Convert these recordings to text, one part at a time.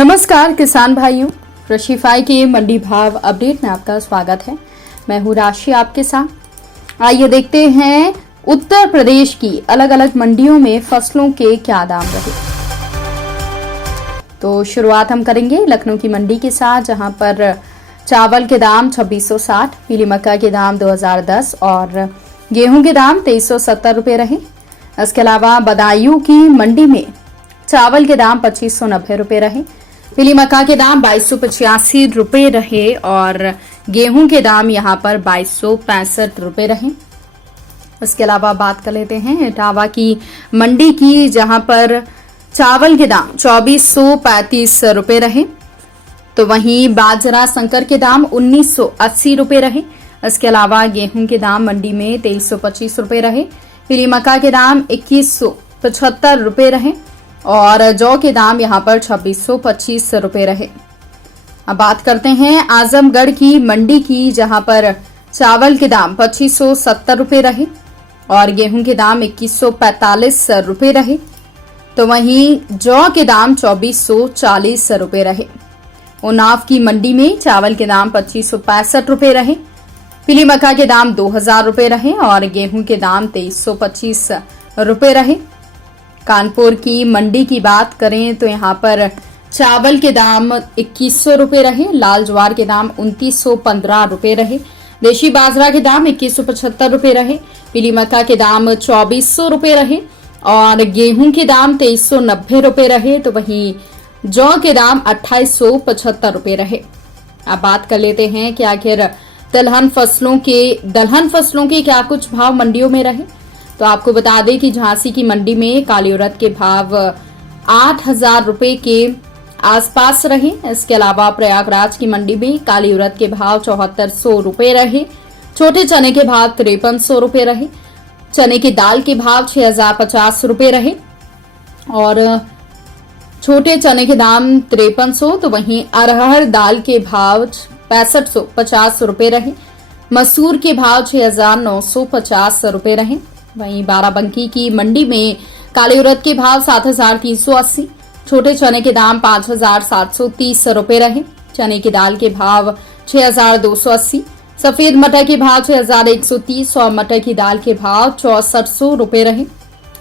नमस्कार किसान भाइयों, कृषिफाई के मंडी भाव अपडेट में आपका स्वागत है। मैं हूँ राशि आपके साथ। आइए देखते हैं उत्तर प्रदेश की अलग अलग मंडियों में फसलों के क्या दाम रहे। तो शुरुआत हम करेंगे लखनऊ की मंडी के साथ, जहां पर चावल के दाम 2660, पीली मक्का के दाम 2010 और गेहूं के दाम 2370 रुपए रहे। इसके अलावा बदायूं की मंडी में चावल के दाम 2590 रुपए रहे, पीली मक्का के दाम 2285 रुपए रहे और गेहूं के दाम यहां पर 2265 रुपए रहे। इसके अलावा बात कर लेते हैं इटावा की मंडी की, जहां पर चावल के दाम 2435 रुपए रहे, तो वहीं बाजरा संकर के दाम 1980 रुपए रहे। इसके अलावा गेहूं के दाम मंडी में 2325 रुपए रहे, पीली मक्का के दाम 2175 रुपए रहे और जौ के दाम यहां पर 2625 रुपए रहे। अब बात करते हैं आजमगढ़ की मंडी की, जहां पर चावल के दाम 2570 रुपए रहे और गेहूं के दाम 2145 रुपए रहे, तो वहीं जौ के दाम 2440 रुपए रहे। उन्नाव की मंडी में चावल के दाम 2565 रुपए रहे, पीली मक्का के दाम 2000 रुपए रहे और गेहूं के दाम 2325 रुपए रहे। कानपुर की मंडी की बात करें तो यहाँ पर चावल के दाम 2100 रुपए रहे, लाल ज्वार के दाम 2915 रुपए रहे, देशी बाजरा के दाम 2175 रुपए रहे, पीली मक्का के दाम 2400 रुपए रहे और गेहूं के दाम 2390 रुपए रहे, तो वहीं जौ के दाम 2875 रुपए रहे। अब बात कर लेते हैं कि आखिर दलहन फसलों के क्या कुछ भाव मंडियों में रहे। तो आपको बता दें कि झांसी की मंडी में काली उड़द के भाव 8000 रुपए के आसपास रहे। इसके अलावा प्रयागराज की मंडी में काली उड़द के भाव 7400 रुपए रहे, छोटे चने के भाव 5300 रुपए रहे, चने की दाल के भाव 6050 रुपए रहे और छोटे चने के दाम 5300, तो वहीं अरहर दाल के भाव 6550 रुपए रहे, मसूर के भाव 6950 रुपए रहे। वहीं बाराबंकी की मंडी में काली उड़द के भाव 7380, छोटे चने के दाम 5730 रुपए रहे, चने की दाल के भाव 6280, सफेद मटर के भाव 6130 और मटर की दाल के भाव 6400 रुपए रहे।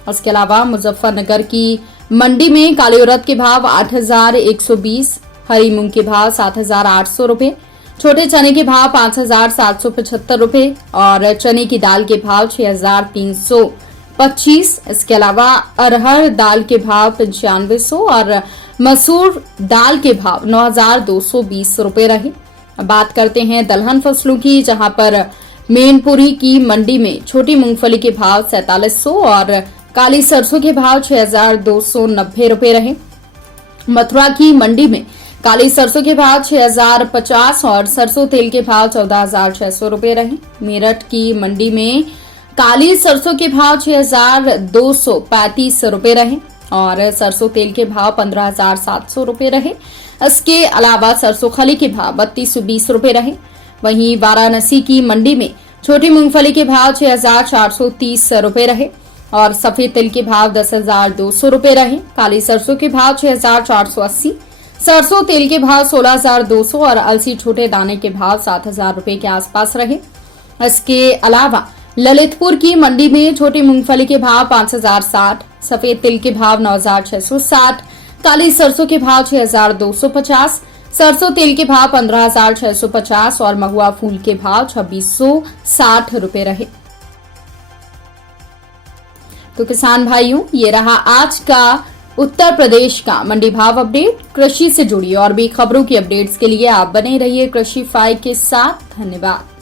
इसके अलावा मुजफ्फरनगर की मंडी में काली उड़द के भाव 8120, हरी मूंग के भाव 7800 रुपए, छोटे चने के भाव 5775 रुपए और चने की दाल के भाव 6325। इसके अलावा अरहर दाल के भाव 9500 और मसूर दाल के भाव 9220 रुपए रहे। बात करते हैं दलहन फसलों की, जहां पर मैनपुरी की मंडी में छोटी मूंगफली के भाव 4700 और काली सरसों के भाव 6290 रुपए रहे। मथुरा की मंडी में काली सरसों के भाव 6050 और सरसों तेल के भाव 14600 रुपए रहे। मेरठ की मंडी में काली सरसों के भाव 6235 रुपए रहे और सरसों तेल के भाव 15700 रुपए रहे। इसके अलावा सरसों खली के भाव 3220 रुपए रहे। वहीं वाराणसी की मंडी में छोटी मूंगफली के भाव 6430 रुपए रहे और सफेद तिल के भाव 10200 रुपए रहे। काली सरसों के भाव 6480, सरसों तेल के भाव 16200 और अलसी छोटे दाने के भाव 7000 रुपए के आसपास रहे। इसके अलावा ललितपुर की मंडी में छोटी मूंगफली के भाव 5060, सफेद तिल के भाव 9660, काली सरसों के भाव 6250, सरसों तेल के भाव 15650 और महुआ फूल के भाव 2660 रुपए रहे। तो किसान भाइयों, ये रहा आज का उत्तर प्रदेश का मंडी भाव अपडेट। कृषि से जुड़ी और भी खबरों की अपडेट्स के लिए आप बने रहिए कृषिफाई के साथ। धन्यवाद।